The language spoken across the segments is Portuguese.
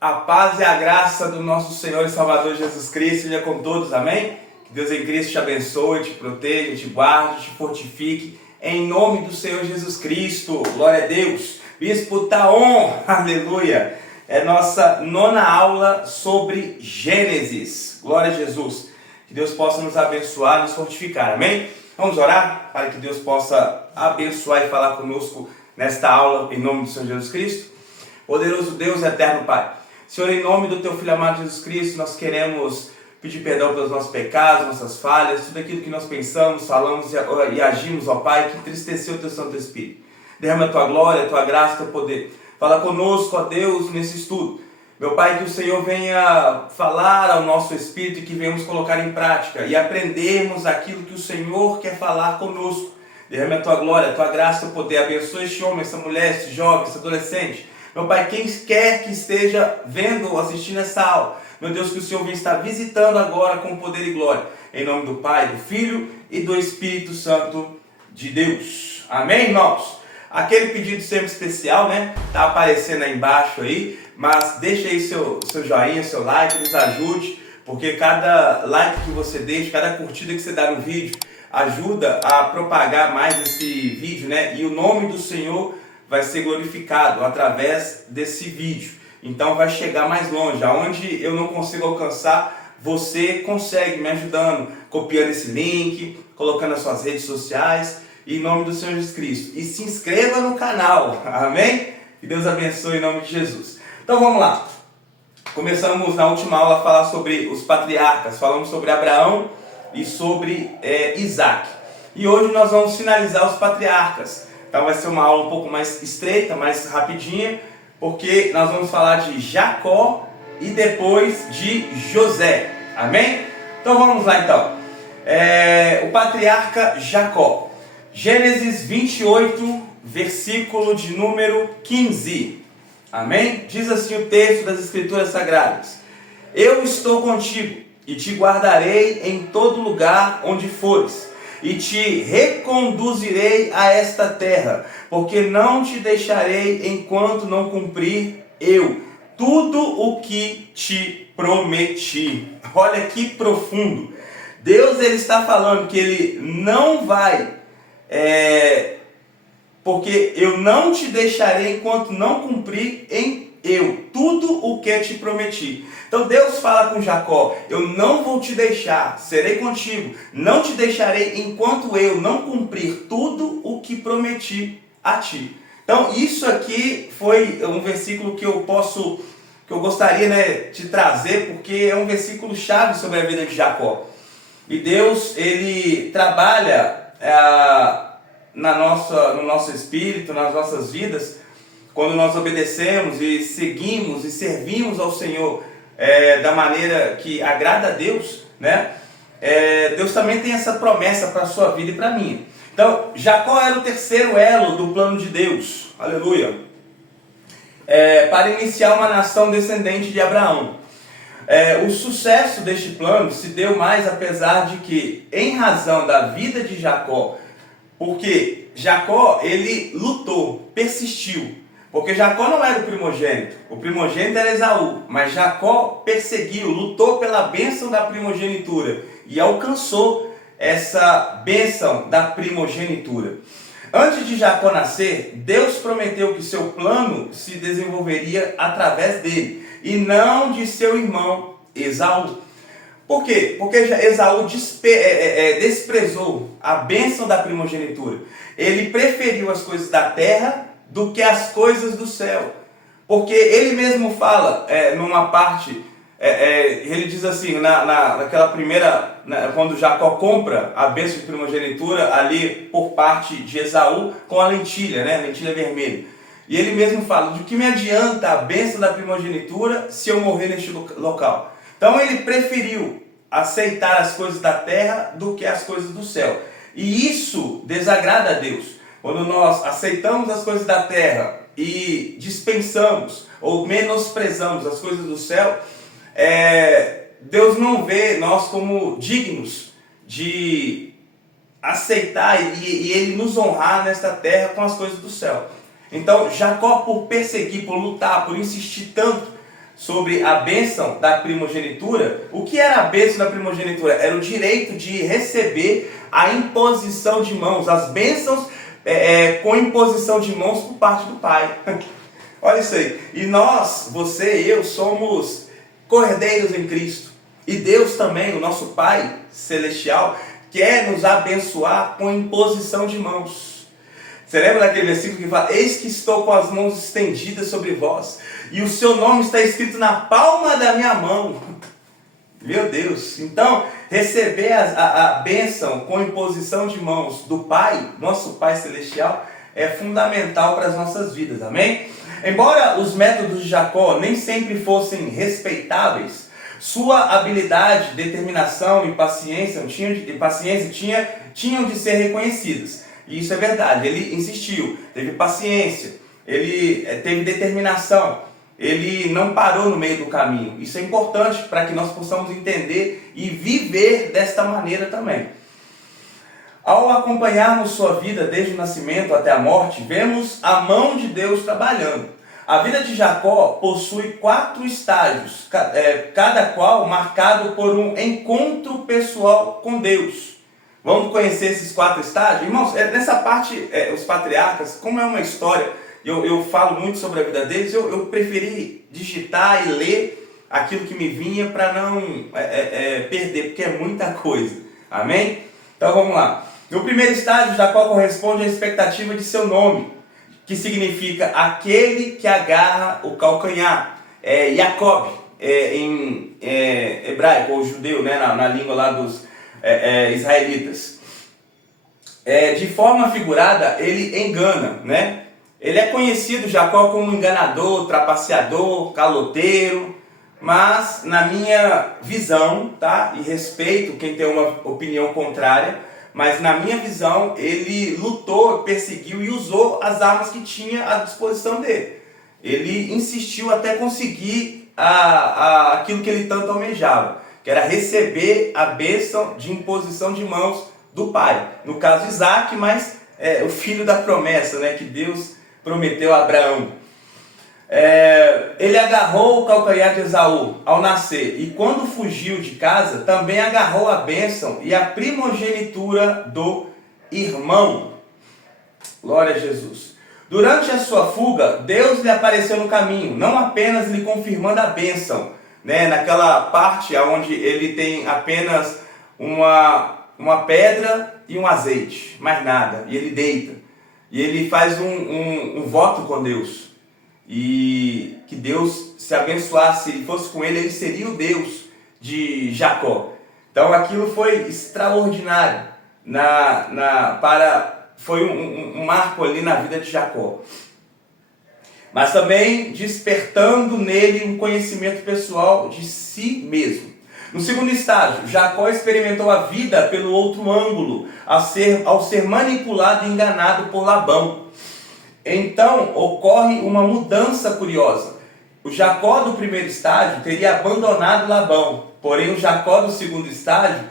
A paz e a graça do nosso Senhor e Salvador Jesus Cristo seja com todos, amém? Que Deus em Cristo te abençoe, te proteja, te guarde, te fortifique, em nome do Senhor Jesus Cristo, glória a Deus. Bispo Taon, aleluia, é nossa 9ª aula sobre Gênesis, glória a Jesus. Que Deus possa nos abençoar, nos fortificar, amém? Vamos orar para que Deus possa abençoar e falar conosco nesta aula, em nome do Senhor Jesus Cristo. Poderoso Deus e eterno Pai, Senhor, em nome do Teu Filho amado Jesus Cristo, nós queremos pedir perdão pelos nossos pecados, nossas falhas, tudo aquilo que nós pensamos, falamos e agimos, ó Pai, que entristeceu o Teu Santo Espírito. Derrama a Tua glória, a Tua graça, o Teu poder. Fala conosco, ó Deus, nesse estudo. Meu Pai, que o Senhor venha falar ao nosso espírito e que venhamos colocar em prática e aprendermos aquilo que o Senhor quer falar conosco. Derrama a Tua glória, a Tua graça, o Teu poder. Abençoe este homem, essa mulher, esse jovem, esse adolescente. Meu Pai, quem quer que esteja vendo ou assistindo essa aula, meu Deus, que o Senhor venha estar visitando agora com poder e glória. Em nome do Pai, do Filho e do Espírito Santo de Deus. Amém, irmãos? Aquele pedido sempre especial, né? Tá aparecendo aí embaixo aí, mas deixa aí seu joinha, seu like, nos ajude, porque cada like que você deixa, cada curtida que você dá no vídeo, ajuda a propagar mais esse vídeo, né? E o nome do Senhor vai ser glorificado através desse vídeo. Então vai chegar mais longe. Aonde eu não consigo alcançar, você consegue me ajudando, copiando esse link, colocando nas suas redes sociais, em nome do Senhor Jesus Cristo. E se inscreva no canal, amém? Que Deus abençoe em nome de Jesus. Então vamos lá. Começamos na última aula a falar sobre os patriarcas, falamos sobre Abraão e sobre Isaac. E hoje nós vamos finalizar os patriarcas. Então vai ser uma aula um pouco mais estreita, mais rapidinha, porque nós vamos falar de Jacó e depois de José. Amém? Então vamos lá então. O patriarca Jacó. Gênesis 28, versículo de número 15. Amém? Diz assim o texto das Escrituras Sagradas. Eu estou contigo e te guardarei em todo lugar onde fores, e te reconduzirei a esta terra, porque não te deixarei enquanto não cumprir eu tudo o que te prometi. Olha que profundo. Deus, ele está falando que ele não vai, porque eu não te deixarei enquanto não cumprir em eu tudo o que te prometi. Então Deus fala com Jacó: eu não vou te deixar, serei contigo, não te deixarei enquanto eu não cumprir tudo o que prometi a ti. Então isso aqui foi um versículo que eu gostaria, né, de trazer, porque é um versículo chave sobre a vida de Jacó. E Deus, ele trabalha no nosso espírito, nas nossas vidas, quando nós obedecemos e seguimos e servimos ao Senhor da maneira que agrada a Deus, né? Deus também tem essa promessa para a sua vida e para a minha. Então, Jacó era o terceiro elo do plano de Deus, aleluia, para iniciar uma nação descendente de Abraão. O sucesso deste plano se deu mais apesar de que, em razão da vida de Jacó, porque Jacó, ele lutou, persistiu. Porque Jacó não era o primogênito era Esaú, mas Jacó perseguiu, lutou pela bênção da primogenitura e alcançou essa bênção da primogenitura. Antes de Jacó nascer, Deus prometeu que seu plano se desenvolveria através dele e não de seu irmão Esaú. Por quê? Porque Esaú desprezou a bênção da primogenitura. Ele preferiu as coisas da terra do que as coisas do céu. Porque ele mesmo fala, numa parte, ele diz assim, naquela primeira, quando Jacó compra a bênção de primogenitura, ali por parte de Esaú, com a lentilha, né, lentilha vermelha. E ele mesmo fala: de que me adianta a bênção da primogenitura se eu morrer neste local? Então ele preferiu aceitar as coisas da terra do que as coisas do céu. E isso desagrada a Deus. Quando nós aceitamos as coisas da terra e dispensamos ou menosprezamos as coisas do céu, Deus não vê nós como dignos de aceitar e Ele nos honrar nesta terra com as coisas do céu. Então Jacó, por perseguir, por lutar, por insistir tanto sobre a bênção da primogenitura. O que era a bênção da primogenitura? Era o direito de receber a imposição de mãos, as bênçãos com imposição de mãos por parte do pai. Olha isso aí. E nós, você e eu, somos cordeiros em Cristo. E Deus também, o nosso Pai Celestial, quer nos abençoar com imposição de mãos. Você lembra daquele versículo que fala: eis que estou com as mãos estendidas sobre vós, e o seu nome está escrito na palma da minha mão. Meu Deus! Então, receber a bênção com imposição de mãos do Pai, nosso Pai Celestial, é fundamental para as nossas vidas, amém? Embora os métodos de Jacó nem sempre fossem respeitáveis, sua habilidade, determinação e paciência tinham de ser reconhecidas. E isso é verdade, ele insistiu, teve paciência, ele teve determinação, ele não parou no meio do caminho. Isso é importante para que nós possamos entender e viver desta maneira também. Ao acompanharmos sua vida desde o nascimento até a morte, vemos a mão de Deus trabalhando. A vida de Jacó possui 4 estágios, cada qual marcado por um encontro pessoal com Deus. Vamos conhecer esses 4 estágios? Irmãos, nessa parte, os patriarcas, como é uma história, eu falo muito sobre a vida deles, eu preferi digitar e ler aquilo que me vinha para não perder, porque é muita coisa. Amém? Então vamos lá. No primeiro estágio, Jacó corresponde à expectativa de seu nome, que significa aquele que agarra o calcanhar. Jacob, em hebraico ou judeu, né, na língua lá dos israelitas. De forma figurada, ele engana, né? Ele é conhecido, Jacó, como enganador, trapaceador, caloteiro, mas na minha visão, tá? E respeito quem tem uma opinião contrária, mas na minha visão, ele lutou, perseguiu e usou as armas que tinha à disposição dele. Ele insistiu até conseguir aquilo que ele tanto almejava, que era receber a bênção de imposição de mãos do pai. No caso, Isaac, mas o filho da promessa, né, que Deus prometeu a Abraão. Ele agarrou o calcanhar de Esaú ao nascer, e quando fugiu de casa, também agarrou a bênção e a primogenitura do irmão. Glória a Jesus. Durante a sua fuga, Deus lhe apareceu no caminho, não apenas lhe confirmando a bênção, né, naquela parte onde ele tem apenas uma pedra e um azeite, mais nada, e ele deita, e ele faz um voto com Deus. E que Deus, se abençoasse e fosse com ele seria o Deus de Jacó. Então aquilo foi extraordinário, foi um marco ali na vida de Jacó. Mas também despertando nele um conhecimento pessoal de si mesmo. No segundo estágio, Jacó experimentou a vida pelo outro ângulo, ao ser manipulado e enganado por Labão. Então ocorre uma mudança curiosa. O Jacó do primeiro estágio teria abandonado Labão, porém o Jacó do segundo estágio,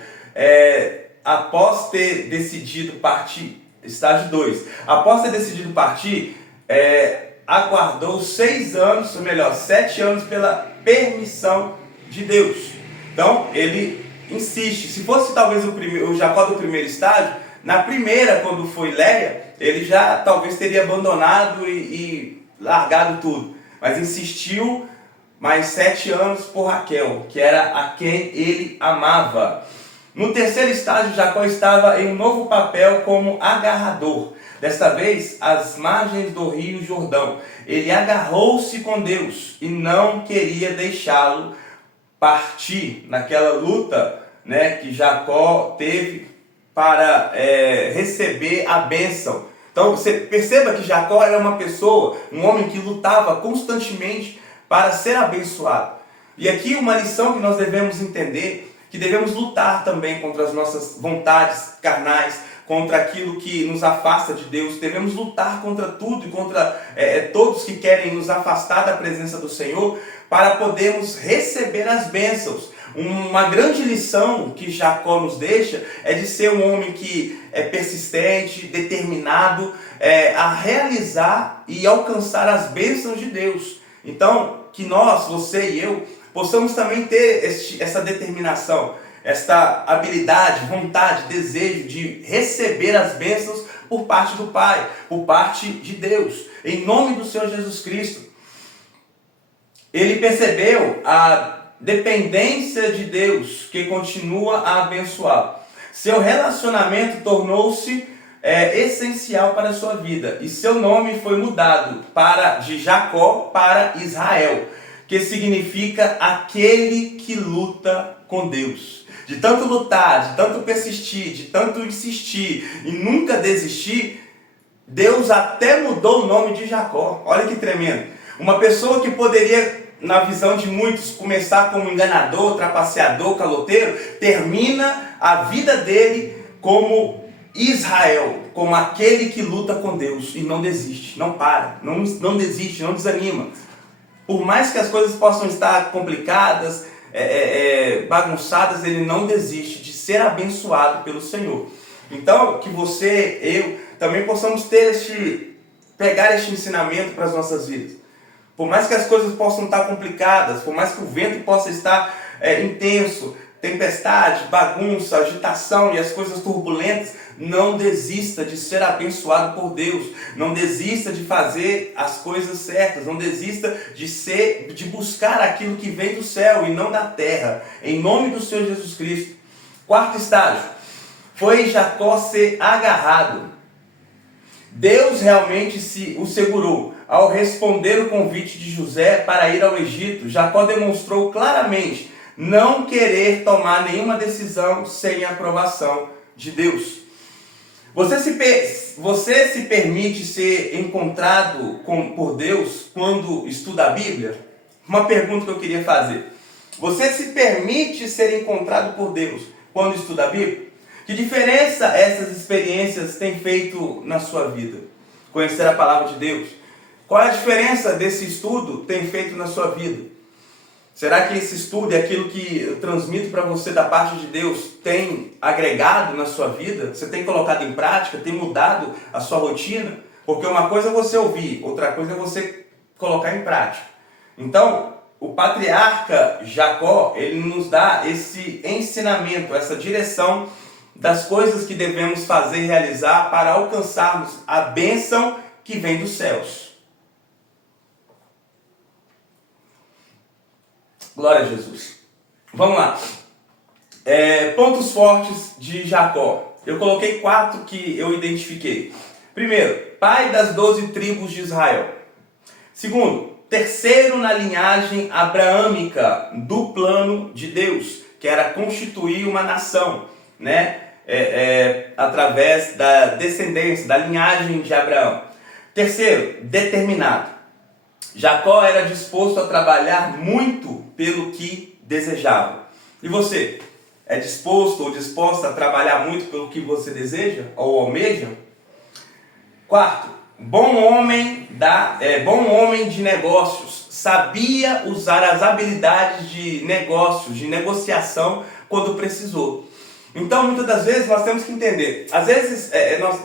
após ter decidido partir, estágio 2, após ter decidido partir, aguardou 6 anos, ou melhor, 7 anos pela permissão de Deus. Então ele insiste. Se fosse talvez o Jacó do primeiro estágio, na primeira, quando foi Léia, ele já talvez teria abandonado e largado tudo. Mas insistiu mais 7 anos por Raquel, que era a quem ele amava. No terceiro estágio, Jacó estava em um novo papel como agarrador. Desta vez, às margens do rio Jordão. Ele agarrou-se com Deus e não queria deixá-lo partir naquela luta, né, que Jacó teve para receber a bênção. Então você perceba que Jacó era uma pessoa, um homem que lutava constantemente para ser abençoado. E aqui uma lição que nós devemos entender, que devemos lutar também contra as nossas vontades carnais, contra aquilo que nos afasta de Deus. Devemos lutar contra tudo e contra todos que querem nos afastar da presença do Senhor, para podermos receber as bênçãos. Uma grande lição que Jacó nos deixa é de ser um homem que é persistente, determinado a realizar e alcançar as bênçãos de Deus. Então, que nós, você e eu, possamos também ter essa determinação, esta habilidade, vontade, desejo de receber as bênçãos por parte do Pai, por parte de Deus, em nome do Senhor Jesus Cristo. Ele percebeu a dependência de Deus, que continua a abençoá-lo. Seu relacionamento tornou-se essencial para a sua vida, e seu nome foi mudado de Jacó para Israel, que significa aquele que luta com Deus. De tanto lutar, de tanto persistir, de tanto insistir e nunca desistir, Deus até mudou o nome de Jacó. Olha que tremendo. Uma pessoa que poderia, na visão de muitos, começar como enganador, trapaceador, caloteiro, termina a vida dele como Israel, como aquele que luta com Deus e não desiste, não para, não desiste, não desanima. Por mais que as coisas possam estar complicadas, bagunçadas, ele não desiste de ser abençoado pelo Senhor. Então, que você, eu, também possamos pegar este ensinamento para as nossas vidas. Por mais que as coisas possam estar complicadas, por mais que o vento possa estar intenso, tempestade, bagunça, agitação e as coisas turbulentas, não desista de ser abençoado por Deus. Não desista de fazer as coisas certas. Não desista de buscar aquilo que vem do céu e não da terra. Em nome do Senhor Jesus Cristo. Quarto estágio. Foi Jacó ser agarrado. Deus realmente o segurou. Ao responder o convite de José para ir ao Egito, Jacó demonstrou claramente não querer tomar nenhuma decisão sem a aprovação de Deus. Você se permite ser encontrado por Deus quando estuda a Bíblia? Uma pergunta que eu queria fazer. Você se permite ser encontrado por Deus quando estuda a Bíblia? Que diferença essas experiências têm feito na sua vida? Conhecer a palavra de Deus. Qual é a diferença desse estudo tem feito na sua vida? Será que esse estudo e aquilo que eu transmito para você da parte de Deus tem agregado na sua vida? Você tem colocado em prática? Tem mudado a sua rotina? Porque uma coisa é você ouvir, outra coisa é você colocar em prática. Então, o patriarca Jacó, ele nos dá esse ensinamento, essa direção das coisas que devemos fazer e realizar para alcançarmos a bênção que vem dos céus. Glória a Jesus. Vamos lá. Pontos fortes de Jacó. Eu coloquei 4 que eu identifiquei. Primeiro, pai das 12 tribos de Israel. Segundo, terceiro na linhagem abraâmica do plano de Deus, que era constituir uma nação, né? Através da descendência, da linhagem de Abraão. Terceiro, determinado. Jacó era disposto a trabalhar muito pelo que desejava. E você? É disposto ou disposta a trabalhar muito pelo que você deseja ou almeja? Quarto, bom homem de negócios. Sabia usar as habilidades de negócios, de negociação quando precisou. Então, muitas das vezes, nós temos que entender. Às vezes,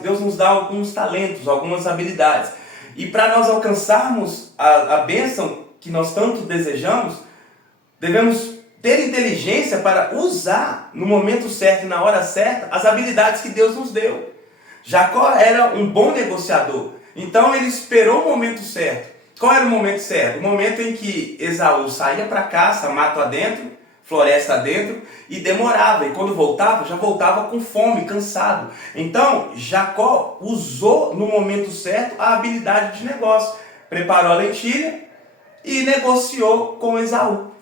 Deus nos dá alguns talentos, algumas habilidades. E para nós alcançarmos a bênção que nós tanto desejamos, devemos ter inteligência para usar no momento certo e na hora certa as habilidades que Deus nos deu. Jacó era um bom negociador, então ele esperou o momento certo. Qual era o momento certo? O momento em que Esaú saía para caça, mato adentro, floresta adentro, e demorava. E quando voltava, já voltava com fome, cansado. Então, Jacó usou no momento certo a habilidade de negócio. Preparou a lentilha e negociou com Esaú.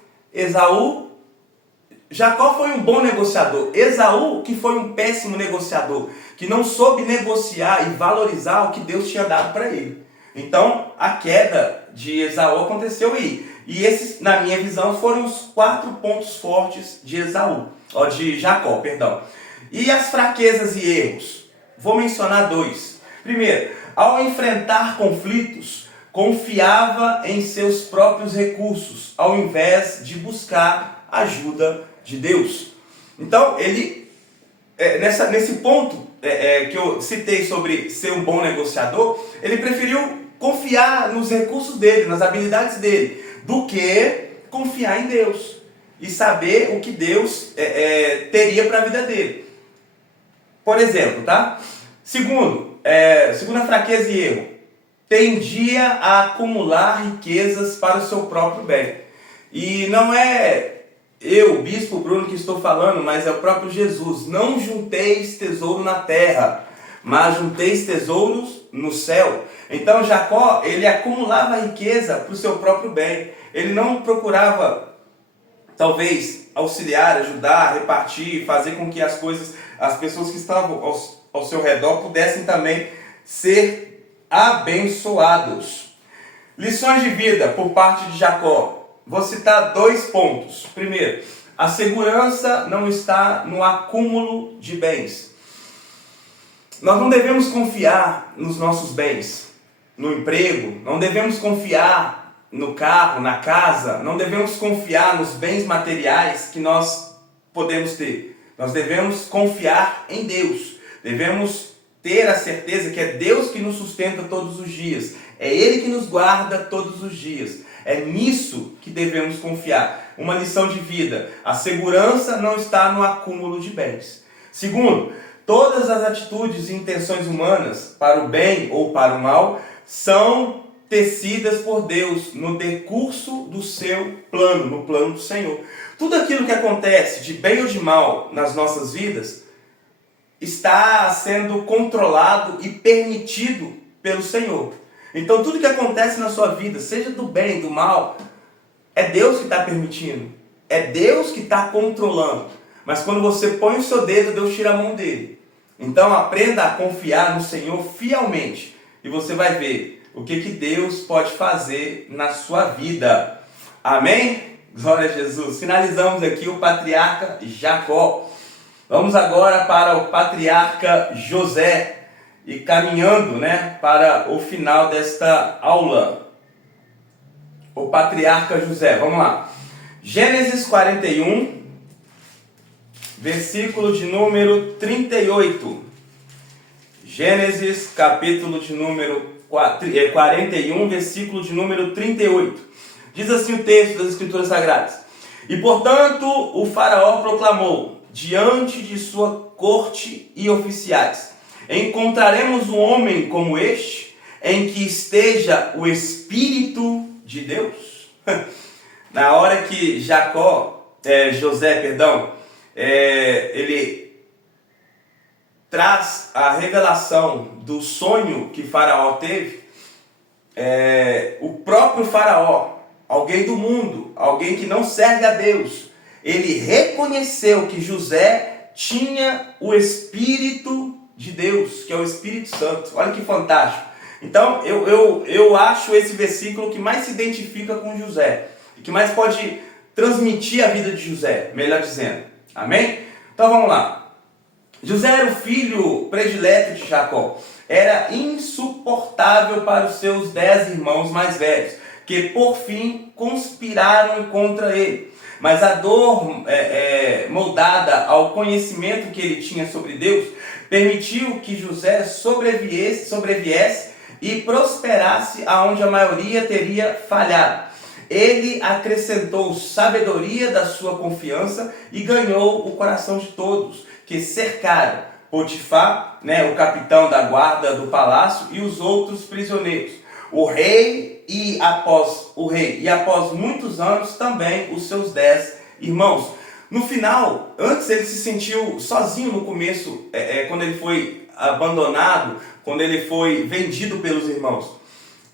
Jacó foi um bom negociador. Esaú, que foi um péssimo negociador, que não soube negociar e valorizar o que Deus tinha dado para ele. Então, a queda de Esaú aconteceu aí. E esses, na minha visão, foram os 4 pontos fortes de Jacó, perdão. E as fraquezas e erros? Vou mencionar 2. Primeiro, ao enfrentar conflitos, confiava em seus próprios recursos, ao invés de buscar ajuda de Deus. Então, ele, nesse ponto que eu citei sobre ser um bom negociador, ele preferiu confiar nos recursos dele, nas habilidades dele, do que confiar em Deus e saber o que Deus teria para a vida dele. Por exemplo, tá? Segunda fraqueza e erro. Tendia a acumular riquezas para o seu próprio bem. E não é eu, Bispo Bruno, que estou falando, mas é o próprio Jesus. Não junteis tesouro na terra, mas junteis tesouros no céu. Então Jacó, ele acumulava riqueza para o seu próprio bem. Ele não procurava, talvez, auxiliar, ajudar, repartir, fazer com que as pessoas que estavam ao seu redor pudessem também ser abençoados. Lições de vida por parte de Jacó. Vou citar 2 pontos. Primeiro, a segurança não está no acúmulo de bens. Nós não devemos confiar nos nossos bens, no emprego, não devemos confiar no carro, na casa, não devemos confiar nos bens materiais que nós podemos ter. Nós devemos confiar em Deus. Devemos ter a certeza que é Deus que nos sustenta todos os dias. É Ele que nos guarda todos os dias. É nisso que devemos confiar. Uma lição de vida. A segurança não está no acúmulo de bens. Segundo, todas as atitudes e intenções humanas, para o bem ou para o mal, são tecidas por Deus no decurso do seu plano, no plano do Senhor. Tudo aquilo que acontece de bem ou de mal nas nossas vidas está sendo controlado e permitido pelo Senhor. Então tudo que acontece na sua vida, seja do bem, do mal, é Deus que está permitindo. É Deus que está controlando. Mas quando você põe o seu dedo, Deus tira a mão dele. Então aprenda a confiar no Senhor fielmente. E você vai ver o que Deus pode fazer na sua vida. Amém? Glória a Jesus. Finalizamos aqui o patriarca Jacó. Vamos agora para o patriarca José. E caminhando, para o final desta aula. O patriarca José, vamos lá. Gênesis 41, versículo de número 38. Gênesis, capítulo de número 41, versículo de número 38. Diz assim o texto das Escrituras Sagradas. E portanto o faraó proclamou diante de sua corte e oficiais: encontraremos um homem como este, em que esteja o Espírito de Deus? Na hora que José, ele traz a revelação do sonho que Faraó teve, o próprio Faraó, alguém do mundo, alguém que não serve a Deus, ele reconheceu que José tinha o Espírito de Deus, que é o Espírito Santo. Olha que fantástico. Então, eu acho esse versículo que mais se identifica com José, e que mais pode transmitir a vida de José, melhor dizendo. Amém? Então vamos lá. José era o filho predileto de Jacó. Era insuportável para os seus 10 irmãos mais velhos, que por fim conspiraram contra ele. Mas a dor moldada ao conhecimento que ele tinha sobre Deus permitiu que José sobreviesse e prosperasse aonde a maioria teria falhado. Ele acrescentou sabedoria da sua confiança e ganhou o coração de todos, que cercaram Potifar, o capitão da guarda do palácio, e os outros prisioneiros. O rei e após muitos anos também os seus 10 irmãos. No final, antes ele se sentiu sozinho no começo, quando ele foi abandonado, quando ele foi vendido pelos irmãos.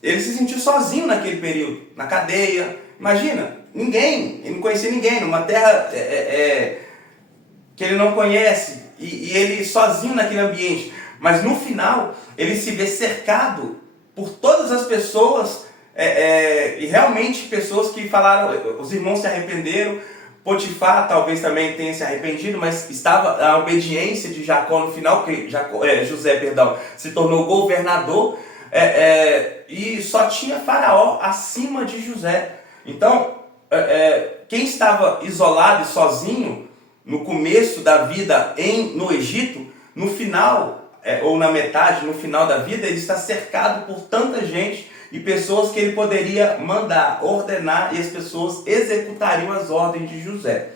Ele se sentiu sozinho naquele período, na cadeia. Imagina, ele não conhecia ninguém, numa terra que ele não conhece, e ele sozinho naquele ambiente. Mas no final, ele se vê cercado por todas as pessoas, e realmente pessoas que falaram, os irmãos se arrependeram. Potifar talvez também tenha se arrependido, mas estava a obediência de Jacó no final, que José se tornou governador, e só tinha Faraó acima de José. Então, quem estava isolado e sozinho no começo da vida no Egito, no final, ou na metade, no final da vida, ele está cercado por tanta gente e pessoas que ele poderia mandar, ordenar, e as pessoas executariam as ordens de José.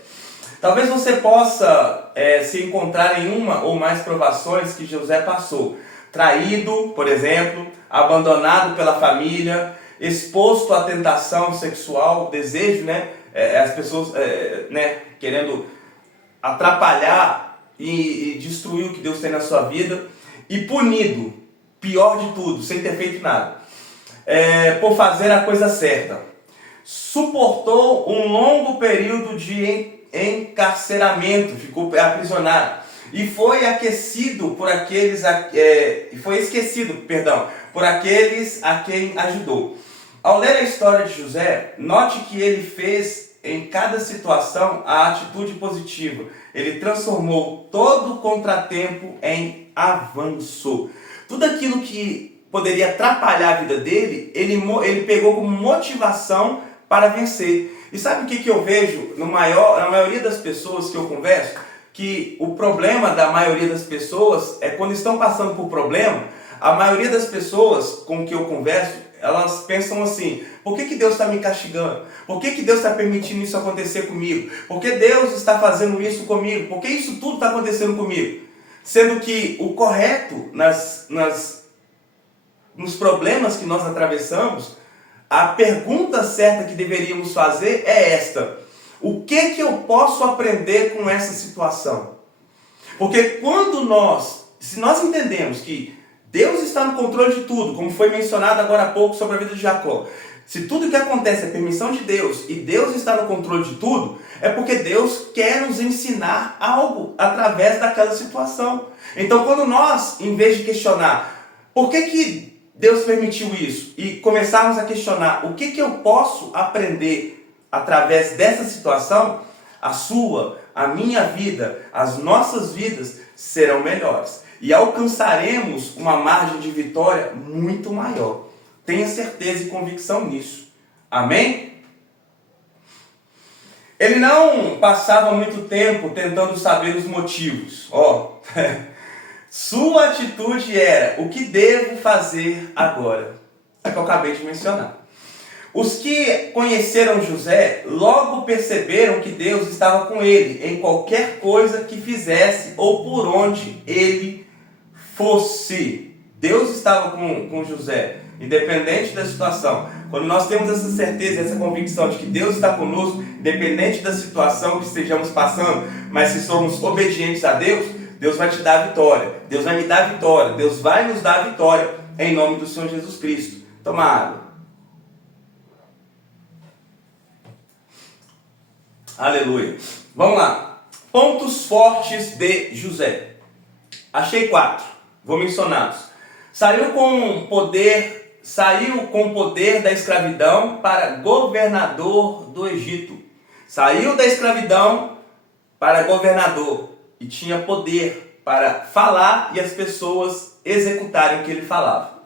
Talvez você possa se encontrar em uma ou mais provações que José passou. Traído, por exemplo, abandonado pela família, exposto à tentação sexual, desejo, as pessoas querendo atrapalhar e destruir o que Deus tem na sua vida, e punido, pior de tudo, sem ter feito nada, por fazer a coisa certa. Suportou um longo período de encarceramento, ficou aprisionado e foi esquecido por aqueles a quem ajudou. Ao ler a história de José, note que ele fez em cada situação a atitude positiva. Ele transformou todo contratempo em avanço. Tudo aquilo que poderia atrapalhar a vida dele, ele pegou como motivação para vencer. E sabe o que eu vejo na maioria das pessoas que eu converso? Que o problema da maioria das pessoas é quando estão passando por problema, a maioria das pessoas com que eu converso, elas pensam assim: por que Deus está me castigando? Por que Deus está permitindo isso acontecer comigo? Por que Deus está fazendo isso comigo? Por que isso tudo está acontecendo comigo? Sendo que o correto nos problemas que nós atravessamos, a pergunta certa que deveríamos fazer é esta: o que eu posso aprender com essa situação? Porque se nós entendemos que Deus está no controle de tudo, como foi mencionado agora há pouco sobre a vida de Jacó, se tudo que acontece é permissão de Deus e Deus está no controle de tudo, é porque Deus quer nos ensinar algo através daquela situação. Então, quando nós, em vez de questionar por que Deus permitiu isso, e começarmos a questionar o que eu posso aprender através dessa situação, a sua, a minha vida, as nossas vidas serão melhores. E alcançaremos uma margem de vitória muito maior. Tenha certeza e convicção nisso. Amém? Ele não passava muito tempo tentando saber os motivos. Sua atitude era: o que devo fazer agora? É o que eu acabei de mencionar. Os que conheceram José logo perceberam que Deus estava com ele em qualquer coisa que fizesse ou por onde ele fosse. Deus estava com José, independente da situação. Quando nós temos essa certeza, essa convicção de que Deus está conosco, independente da situação que estejamos passando, mas se somos obedientes a Deus, Deus vai te dar a vitória. Deus vai me dar a vitória. Deus vai nos dar a vitória em nome do Senhor Jesus Cristo. Toma água. Aleluia. Vamos lá. Pontos fortes de José. Achei 4. Vou mencioná-los. Saiu com poder da escravidão para governador do Egito. Saiu da escravidão para governador e tinha poder para falar e as pessoas executarem o que ele falava.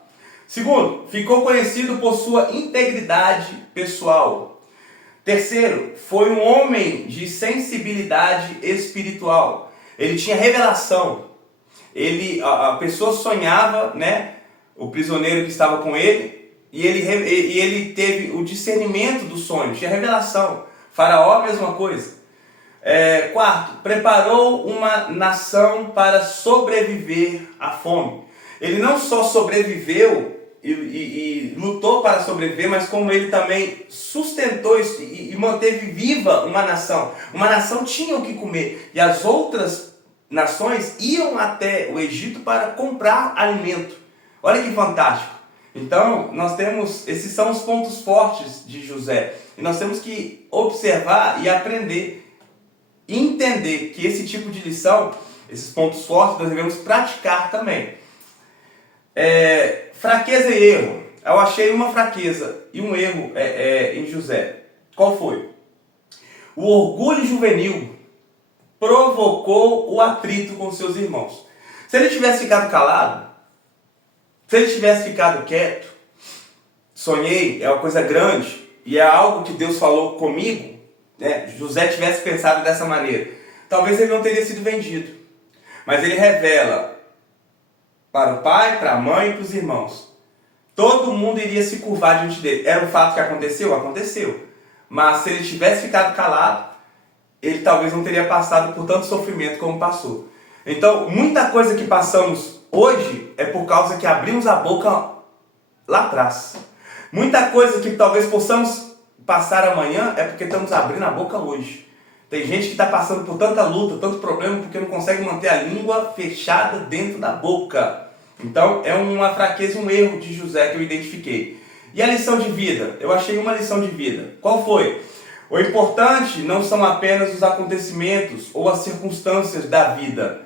Segundo, ficou conhecido por sua integridade pessoal. Terceiro, foi um homem de sensibilidade espiritual. Ele tinha revelação. A pessoa sonhava, o prisioneiro que estava com ele, e ele teve o discernimento do sonho, tinha revelação. Faraó, a mesma coisa. Quarto, preparou uma nação para sobreviver à fome. Ele não só sobreviveu e lutou para sobreviver, mas como ele também sustentou e manteve viva uma nação. Uma nação tinha o que comer, e as outras nações iam até o Egito para comprar alimento. Olha que fantástico. Então, esses são os pontos fortes de José. E nós temos que observar e aprender e entender que esse tipo de lição, esses pontos fortes, nós devemos praticar também. Fraqueza e erro. Eu achei uma fraqueza e um erro em José. Qual foi? O orgulho juvenil provocou o atrito com seus irmãos. Se ele tivesse ficado calado, se ele tivesse ficado quieto, sonhei, é uma coisa grande e é algo que Deus falou comigo, José tivesse pensado dessa maneira, talvez ele não teria sido vendido. Mas ele revela para o pai, para a mãe e para os irmãos todo mundo iria se curvar diante dele. Era um fato que aconteceu? Aconteceu. Mas se ele tivesse ficado calado, ele talvez não teria passado por tanto sofrimento como passou. Então, muita coisa que passamos hoje é por causa que abrimos a boca lá atrás. Muita coisa que talvez possamos passar amanhã é porque estamos abrindo a boca hoje. Tem gente que está passando por tanta luta, tanto problema, porque não consegue manter a língua fechada dentro da boca. Então, é uma fraqueza, um erro de José que eu identifiquei. E a lição de vida? Eu achei uma lição de vida. Qual foi? O importante não são apenas os acontecimentos ou as circunstâncias da vida,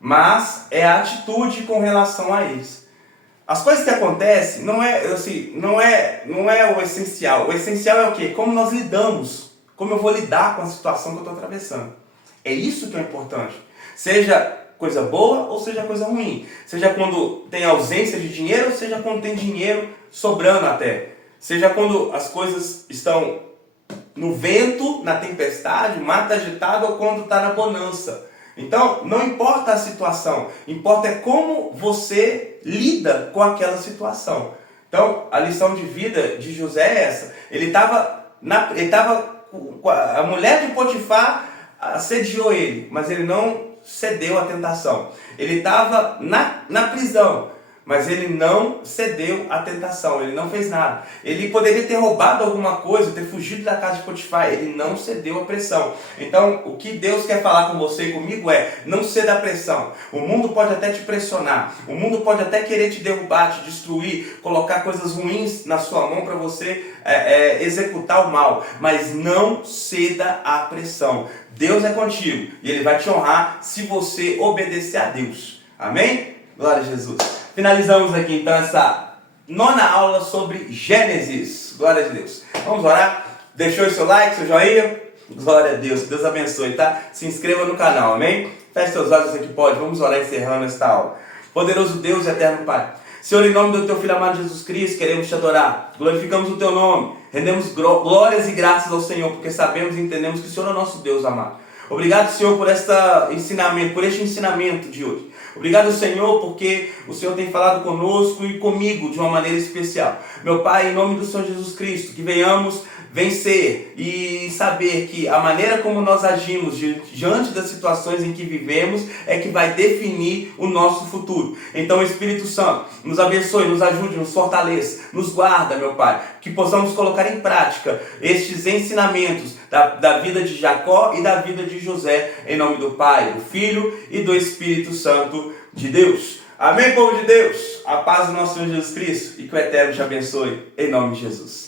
mas é a atitude com relação a eles. As coisas que acontecem não é o essencial. O essencial é o quê? Como nós lidamos, como eu vou lidar com a situação que eu estou atravessando. É isso que é importante. Seja coisa boa ou seja coisa ruim. Seja quando tem ausência de dinheiro ou seja quando tem dinheiro sobrando até. Seja quando as coisas estão no vento, na tempestade, o mar está agitado ou quando está na bonança. Então, não importa a situação, importa é como você lida com aquela situação. Então, a lição de vida de José é essa. A mulher de Potifar assediou ele, mas ele não cedeu à tentação. Ele estava na prisão, mas ele não cedeu à tentação, ele não fez nada. Ele poderia ter roubado alguma coisa, ter fugido da casa de Potifar, ele não cedeu à pressão. Então, o que Deus quer falar com você e comigo é, não ceda à pressão. O mundo pode até te pressionar, o mundo pode até querer te derrubar, te destruir, colocar coisas ruins na sua mão para você executar o mal, mas não ceda à pressão. Deus é contigo e Ele vai te honrar se você obedecer a Deus. Amém? Glória a Jesus. Finalizamos aqui então essa 9ª aula sobre Gênesis. Glória a Deus. Vamos orar? Deixou o seu like, seu joinha? Glória a Deus. Deus abençoe, tá? Se inscreva no canal, amém? Feche seus olhos aqui, pode. Vamos orar encerrando esta aula. Poderoso Deus e eterno Pai. Senhor, em nome do Teu Filho amado Jesus Cristo, queremos Te adorar. Glorificamos o Teu nome. Rendemos glórias e graças ao Senhor, porque sabemos e entendemos que o Senhor é o nosso Deus amado. Obrigado, Senhor, por este ensinamento de hoje. Obrigado, Senhor, porque o Senhor tem falado conosco e comigo de uma maneira especial. Meu Pai, em nome do Senhor Jesus Cristo, que venhamos vencer e saber que a maneira como nós agimos diante das situações em que vivemos é que vai definir o nosso futuro. Então, Espírito Santo, nos abençoe, nos ajude, nos fortaleça, nos guarda, meu Pai, que possamos colocar em prática estes ensinamentos da vida de Jacó e da vida de José, em nome do Pai, do Filho e do Espírito Santo de Deus. Amém, povo de Deus? A paz do nosso Senhor Jesus Cristo e que o Eterno te abençoe, em nome de Jesus.